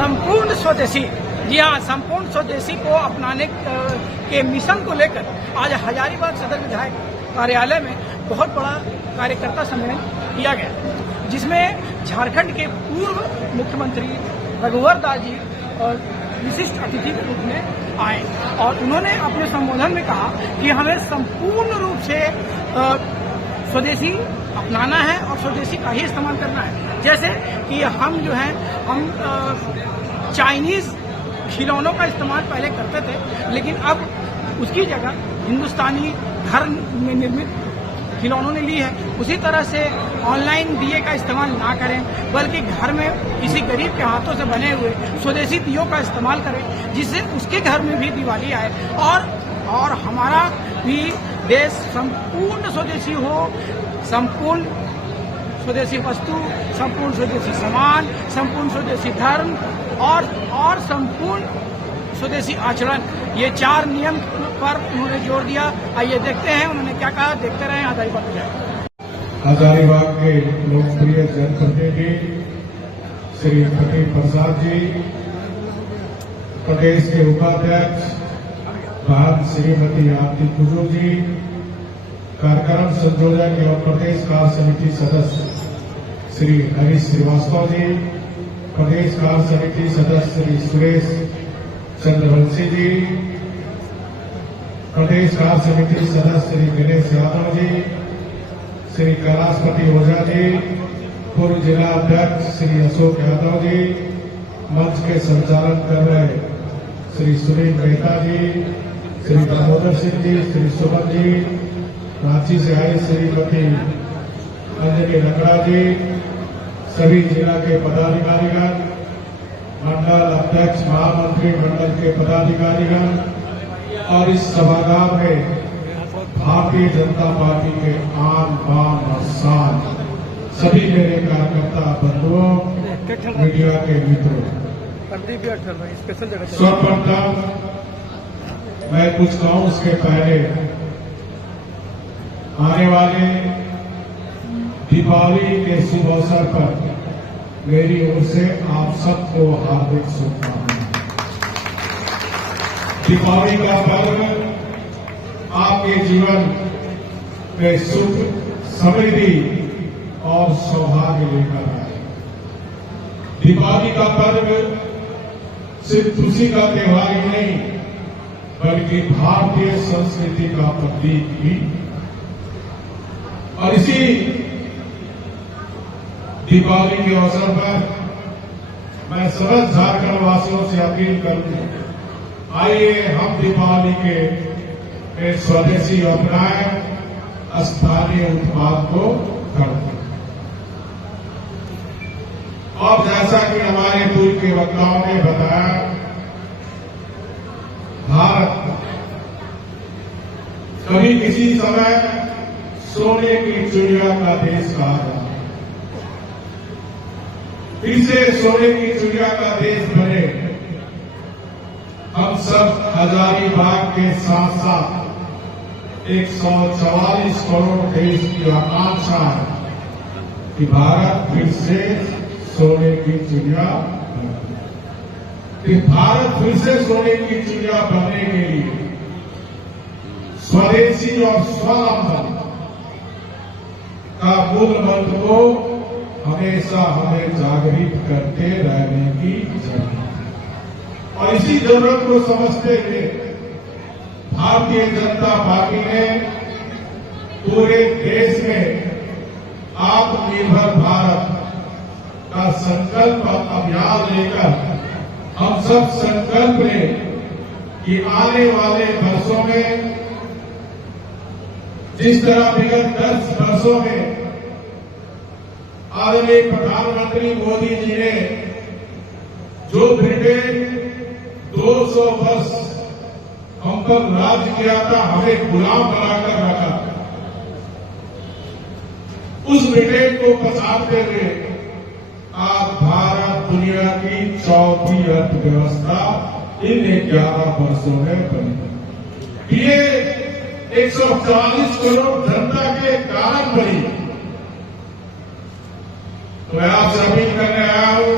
संपूर्ण स्वदेशी, जी हाँ, संपूर्ण स्वदेशी को अपनाने के मिशन को लेकर आज हजारीबाग सदर विधायक कार्यालय में बहुत बड़ा कार्यकर्ता सम्मेलन किया गया, जिसमें झारखंड के पूर्व मुख्यमंत्री रघुवर दास जी और विशिष्ट अतिथि के रूप में आए और उन्होंने अपने संबोधन में कहा कि हमें संपूर्ण रूप से स्वदेशी अपनाना है और स्वदेशी का ही इस्तेमाल करना है। जैसे कि हम जो है हम चाइनीज खिलौनों का इस्तेमाल पहले करते थे, लेकिन अब उसकी जगह हिंदुस्तानी घर में निर्मित खिलौनों ने ली है। उसी तरह से ऑनलाइन दिए का इस्तेमाल ना करें, बल्कि घर में किसी गरीब के हाथों से बने हुए स्वदेशी दियों का इस्तेमाल करें, जिससे उसके घर में भी दिवाली आए और हमारा भी देश संपूर्ण स्वदेशी हो, संपूर्ण स्वदेशी वस्तु, संपूर्ण स्वदेशी सामान, संपूर्ण स्वदेशी धर्म और संपूर्ण स्वदेशी आचरण, ये 4 नियम पर उन्होंने जोर दिया। आइए देखते हैं उन्होंने क्या कहा, देखते रहें हजारीबाग। हजारीबाग के लोकप्रिय जनप्रतिनिधि श्री फतेह प्रसाद जी, प्रदेश के उपाध्यक्ष भाग श्रीमती आरती कुजूर जी, कार्यक्रम संयोजक एवं प्रदेश कार्य समिति सदस्य श्री हरीश श्रीवास्तव जी, प्रदेश कार्य समिति सदस्य श्री सुरेश चंद्रवंशी जी, प्रदेश कार्य समिति सदस्य श्री गणेश यादव जी, श्री कैलाशपति ओझा जी, पूर्व जिला अध्यक्ष श्री अशोक यादव जी, मंच के संचालन कर रहे श्री सुनील मेहता जी, श्री दामोदर सिंह जी, श्री सुमन जी, रांची से आए श्रीमती अंजलि लकड़ा जी, सभी जिला के पदाधिकारीगण, मंडल अध्यक्ष, महामंत्री मंडल के पदाधिकारीगण और इस सभागार में भारतीय जनता पार्टी के आन बान और शान सभी मेरे कार्यकर्ता बंधुओं, मीडिया के मित्रों, सर्वप्रथम मैं कुछ कहूं उसके पहले आने वाले दीपावली के शुभ अवसर पर मेरी ओर से आप सबको हार्दिक शुभकामनाएं। दीपावली का पर्व आपके जीवन में सुख, समृद्धि और सौभाग्य लेकर आए। दीपावली का पर्व सिर्फ खुशी का त्योहार ही नहीं, बल्कि भारतीय संस्कृति का प्रतीक भी। और इसी दीपावली के अवसर पर मैं समस्त झारखंड वासियों से अपील करूं, आइए हम दीपावली के स्वदेशी अपनाएं, स्थानीय उत्पाद को खरीदें। और जैसा कि हमारे पूर्व के वक्ताओं ने बताया, भारत कभी किसी समय सोने की चिड़िया का देश कहा जाता, फिर से सोने की चिड़िया का देश बने। हम सब हजारीबाग के साथ साथ 144 करोड़ देश की आकांक्षा है कि भारत फिर से सोने की चिड़िया बने। कि भारत फिर से सोने की चिड़िया बनने के लिए स्वदेशी और स्वावलंबन का मूल मंत्र को हमेशा हमें जागृत करते रहने की जरूरत है। और इसी जरूरत को समझते हुए भारतीय जनता पार्टी ने पूरे देश में आत्मनिर्भर भारत का संकल्प अभियान लेकर हम सब संकल्प लें कि आने वाले वर्षों में जिस तरह विगत 10 वर्षों में आदरणीय प्रधानमंत्री मोदी जी ने जो ब्रिटेन 200 वर्ष हम पर राज किया था, हमें गुलाम बनाकर रखा, उस ब्रिटेन को पछाड़ते हुए आज भारत दुनिया की चौथी अर्थव्यवस्था इन 11 वर्षों में बनी। ये 140 करोड़ जनता के कारण बनी। तो मैं आपसे अपील करने आया हूं,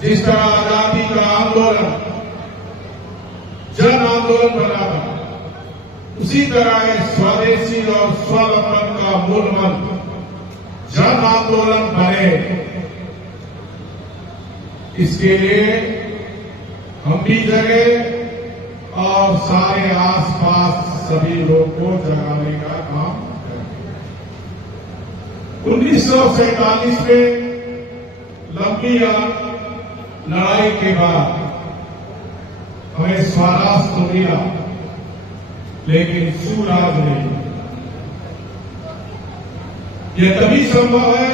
जिस तरह आजादी का आंदोलन जन आंदोलन बना था, उसी तरह स्वदेशी और स्वावलंबन का मूल मंत्र जन आंदोलन बने। इसके लिए हम भी जगे और सारे आसपास सभी लोग को जगाने का काम करें। 1947 में लंबी लड़ाई के बाद हमें स्वराज तो मिला, लेकिन सुराज नहीं। यह तभी संभव है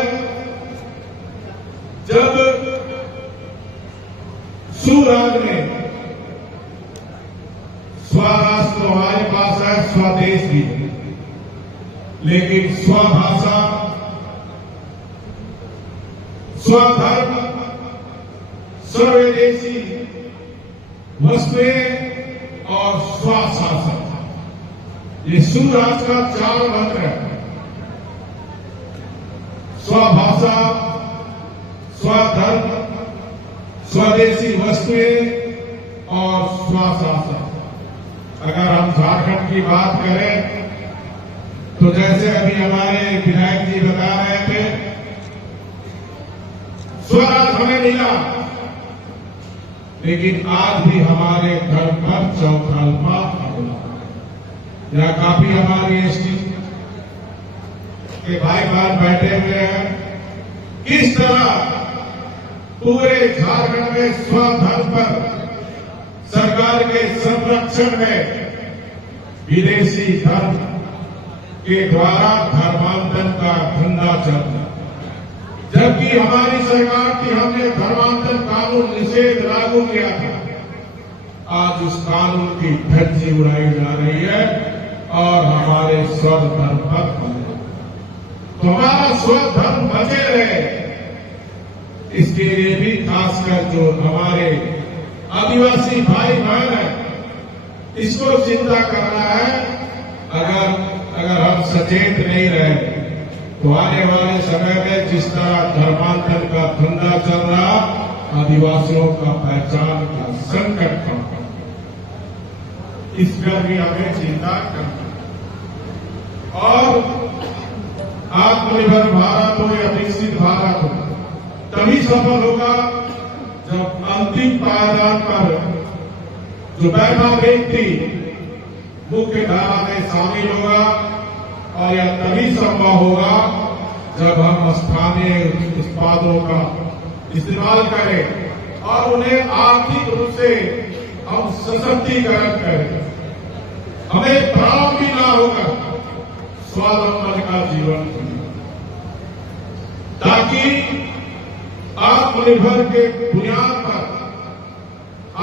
जब सुराज में स्वराज तो हमारे पास है, स्वदेश भी, लेकिन स्वभाषा, स्वधर्म, स्वविदेशी वस्तुएं और स्वशासन, ये सुराज का 4 मंत्र है। स्वभाषा, स्वधर्म, स्वदेशी वस्तुएं और स्वशासन। अगर हम झारखंड की बात करें तो जैसे अभी हमारे विधायक जी बता रहे थे, स्वराज हमें मिला, लेकिन आज भी हमारे घर पर चौथालपा या काफी हमारी एसटी के भाई बहन बैठे हुए हैं। किस तरह पूरे झारखंड में स्वधर्म पर सरकार के संरक्षण में विदेशी धर्म के द्वारा धर्मांतरण का धंधा चल रहा, जबकि हमारी सरकार थी, हमने धर्मांतरण कानून निषेध लागू किया था। आज उस कानून की धज्जी उड़ाई जा रही है और हमारे स्वधर्म पर तो हमारा स्वधर्म बचे रहे, इसके लिए भी खासकर जो हमारे आदिवासी भाई बहन है, इसको चिंता करना है। अगर हम सचेत नहीं रहे तो आने वाले समय में जिस तरह धर्मांतरण का धंधा चल रहा, आदिवासियों का पहचान का संकट पड़ता, इस पर भी हमें चिंता करना। और आत्मनिर्भर भारत हो या विकसित भारत हो, तभी सफल होगा जब अंतिम पायदान पर जो बैठा व्यक्ति मुख्य धारा में शामिल होगा, और यह तभी संभव होगा जब हम स्थानीय उत्पादों का इस्तेमाल करें और उन्हें आर्थिक रूप से हम सशक्तिकरण करें। हमें भ्रम भी ना होगा स्वावलंबन का जीवन, ताकि आत्मनिर्भर के बुनियाद पर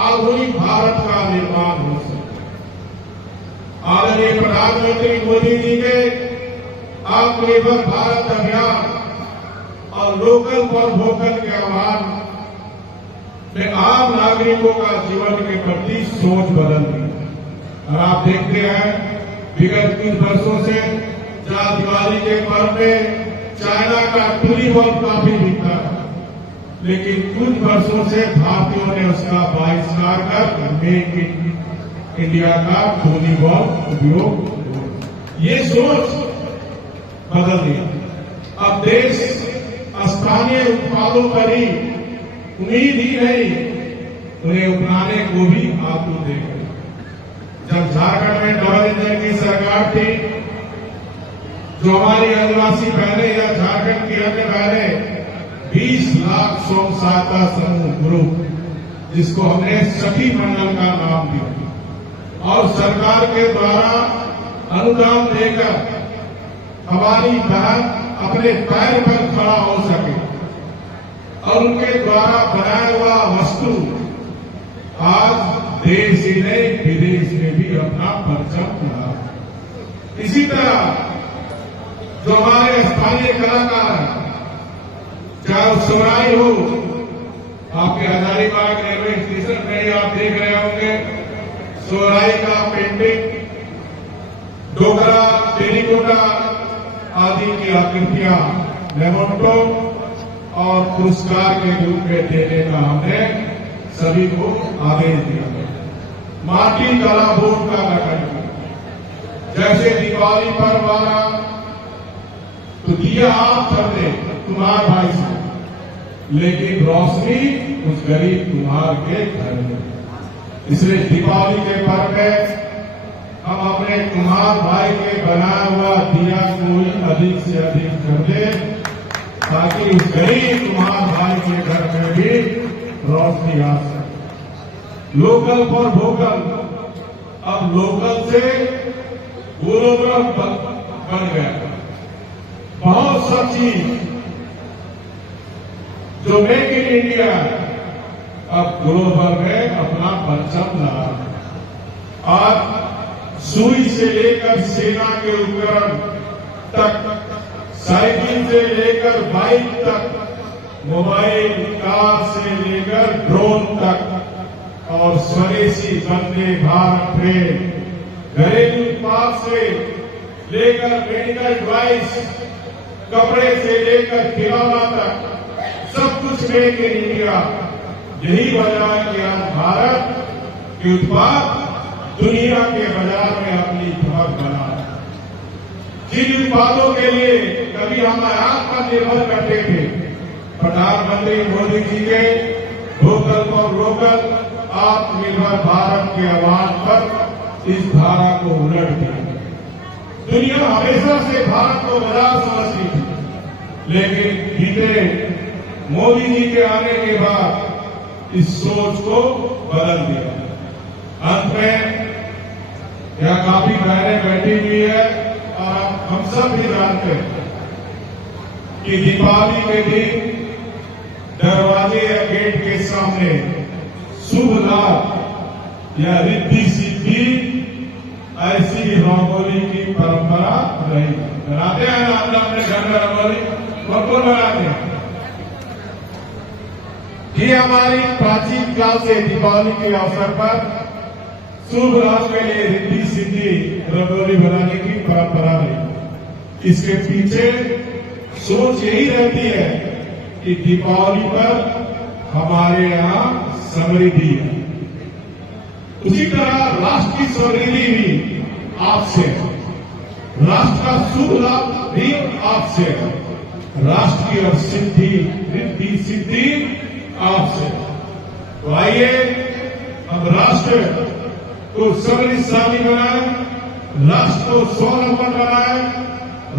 आधुनिक भारत का निर्माण हो सके। आदरणीय प्रधानमंत्री मोदी जी के आत्मनिर्भर भारत अभियान और लोकल फॉर वोकल के आह्वान में आम नागरिकों का जीवन के प्रति सोच बदल गई। और आप देखते हैं विगत कुछ वर्षों से जहां दिवाली के पर्व में चाइना का टूरी बॉल काफी बिकता है, लेकिन कुछ वर्षों से भारतीयों ने उसका बहिष्कार कर मेक इन इंडिया का टूरी बॉल उपयोग, ये सोच बदल दिया। अब देश स्थानीय उत्पादों पर ही उम्मीद ही नहीं, उन्हें अपनाने को भी आतुर देगा। जब झारखंड में डबल इंजन की सरकार थी, जो हमारी आदिवासी बहनें या झारखंड की अन्य बहनें 20 लाख स्वयं सहायता समूह ग्रुप, जिसको हमने सखी मंडल का नाम दिया, और सरकार के द्वारा अनुदान देकर हमारी बहन अपने पैर पर खड़ा हो सके और उनके द्वारा बनाया हुआ वस्तु आज देश ही नहीं विदेश में भी अपना परचम लगा। इसी तरह जो हमारे स्थानीय कलाकार हैं, चाहे सोहराई हो, आपके हजारीबाग रेलवे स्टेशन में ही आप देख रहे होंगे सोहराई का पेंटिंग, डोगरा, टेरिकोटा आदि की आकृतियां मेमोंटो और पुरस्कार के रूप में देने का हमने सभी को आदेश दिया। माटी कला बोर्ड का गठन किया। जैसे दीपावली पर्व आ रहा तो दिया आप खरीदे कुम्हार भाई से, लेकिन रोशनी उस गरीब कुम्हार के घर में। इसलिए दीपावली के पर्व में हम अपने कुम्हार भाई के बनाया हुआ दिया को ही अधिक से अधिक कर दे, ताकि उस गरीब कुम्हार भाई के घर में भी रोशनी आ सके। लोकल फॉर वोकल, अब लोकल से ग्लोबल बन गया। बहुत सा चीज जो मेक इन इंडिया अब ग्लोबल में अपना परचम लगा। आज सुई से लेकर सेना के उपकरण तक, साइकिल से लेकर बाइक तक, मोबाइल, कार से लेकर ड्रोन तक, और स्वदेशी वंदे भारत ट्रेन, घरेलू उत्पाद से लेकर मेडिकल डिवाइस, कपड़े से लेकर खिलौना तक, सब कुछ मेक इन इंडिया। यही वजह है कि आज भारत के उत्पाद दुनिया के बाजार में अपनी धमक बना रहे। जिन उत्पादों के लिए कभी हम आयात पर निर्भर करते थे, प्रधानमंत्री मोदी जी के वोकल फॉर लोकल आत्मनिर्भर भारत के आह्वान पर इस धारा को उलट दिया। दुनिया हमेशा से भारत को बाजार समझती थी, लेकिन बीते मोदी जी के आने के बाद इस सोच को बदल दिया। अंत में यह काफी बहनें बैठी हुई है और हम सब भी जानते हैं कि दीपावली के दिन दरवाजे या गेट के सामने शुभ लाभ या रिद्धि सिद्धि ऐसी रंगोली की परंपरा रही। बनाते हैं ना हम अपने घर में रंगोली, कौन बनाते हैं? ये हमारी प्राचीन काल से दीपावली के अवसर पर शुभ लाभ के लिए रिद्धि सिद्धि रंगोली बनाने की परंपरा रही। इसके पीछे सोच यही रहती है कि दीपावली पर हमारे यहाँ समृद्धि है। उसी तरह राष्ट्र की समृद्धि भी आपसे है, राष्ट्र का शुभ लाभ भी आपसे है, राष्ट्र की और सिद्धि रिद्धि सिद्धि आपसे। तो आइए हम राष्ट्र को समृद्धशाली बनाए, राष्ट्र को स्वावलंबन बनाए,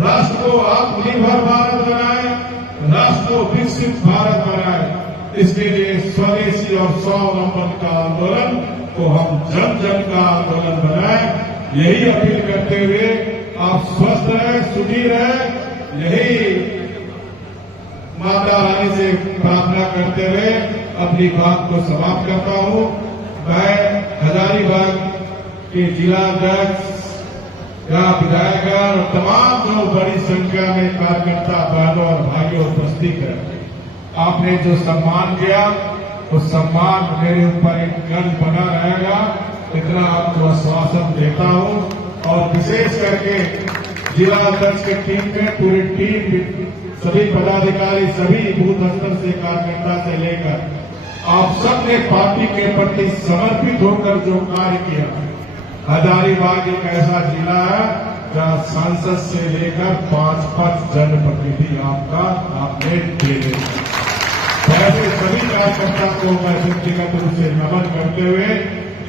राष्ट्र को आत्मनिर्भर भारत बनाए, राष्ट्र को विकसित भारत बनाए। इसके लिए स्वदेशी और स्वावलंबन का आंदोलन को हम जन जन का आंदोलन बनाए। यही अपील करते हुए आप स्वस्थ रहे, सुखी रहे, यही माता रानी से प्रार्थना करते हुए अपनी बात को समाप्त करता हूं। मैं हजारीबाग के जिला अध्यक्ष या विधायकगण और तमाम जो बड़ी संख्या में कार्यकर्ता बहनों और भाइयों उपस्थित है, आपने जो सम्मान किया वो सम्मान मेरे ऊपर एक गर्व बना रहेगा, इतना आपको आश्वासन देता हूं। और विशेष करके जिला अध्यक्ष की टीम में पूरी टीम, सभी पदाधिकारी, सभी बूथ स्तर से कार्यकर्ता से लेकर आप सबने पार्टी के प्रति समर्पित होकर जो कार्य किया। हजारीबाग एक ऐसा जिला है जहां सांसद से लेकर 5 जनप्रतिनिधि आपने दे दिया। ऐसे सभी कार्यकर्ता को मैं व्यक्तिगत रूप से नमन करते हुए,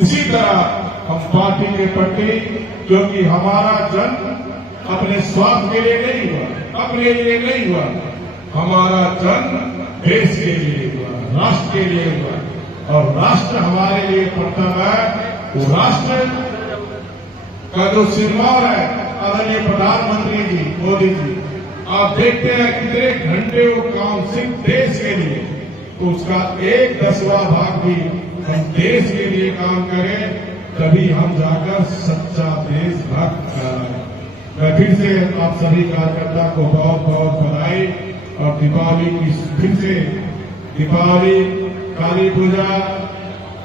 इसी तरह हम पार्टी के प्रति, क्योंकि हमारा जन्म अपने स्वार्थ के लिए नहीं हुआ, अपने लिए नहीं हुआ, हमारा जन्म देश के लिए हुआ, राष्ट्र के लिए हुआ, और राष्ट्र हमारे लिए प्रथम है। वो राष्ट्र का जो सिरमौर है आदरणीय प्रधानमंत्री जी मोदी जी, आप देखते हैं कितने घंटे वो काम सिर्फ देश के लिए, तो उसका 1/10वां भाग भी हम देश के लिए काम करें, तभी हम जाकर सच्चा देशभक्त हैं। मैं फिर से आप सभी कार्यकर्ता को बहुत बहुत बधाई और दीपावली की फिर से दीपावली, काली पूजा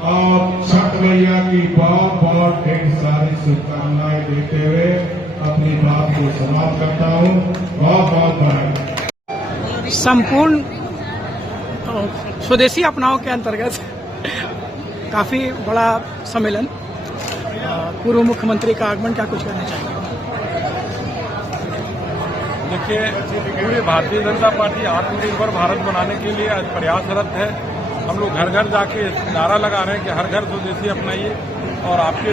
और छठ मैया की बहुत बहुत ढेर सारी शुभकामनाएं देते हुए अपनी बात को समाप्त करता हूं। बहुत बहुत बधाई। संपूर्ण स्वदेशी अपनाओ के अंतर्गत काफी बड़ा सम्मेलन, पूर्व मुख्यमंत्री का आगमन, क्या कुछ कहना चाहिए? देखिए, पूरी भारतीय जनता पार्टी आत्मनिर्भर भारत बनाने के लिए आज प्रयासरत है। हम लोग घर घर जाके नारा लगा रहे हैं कि हर घर स्वदेशी अपनाइए, और आपके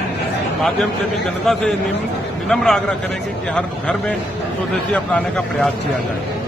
माध्यम से भी जनता से विनम्र आग्रह करेंगे कि हर घर में स्वदेशी अपनाने का प्रयास किया जाए।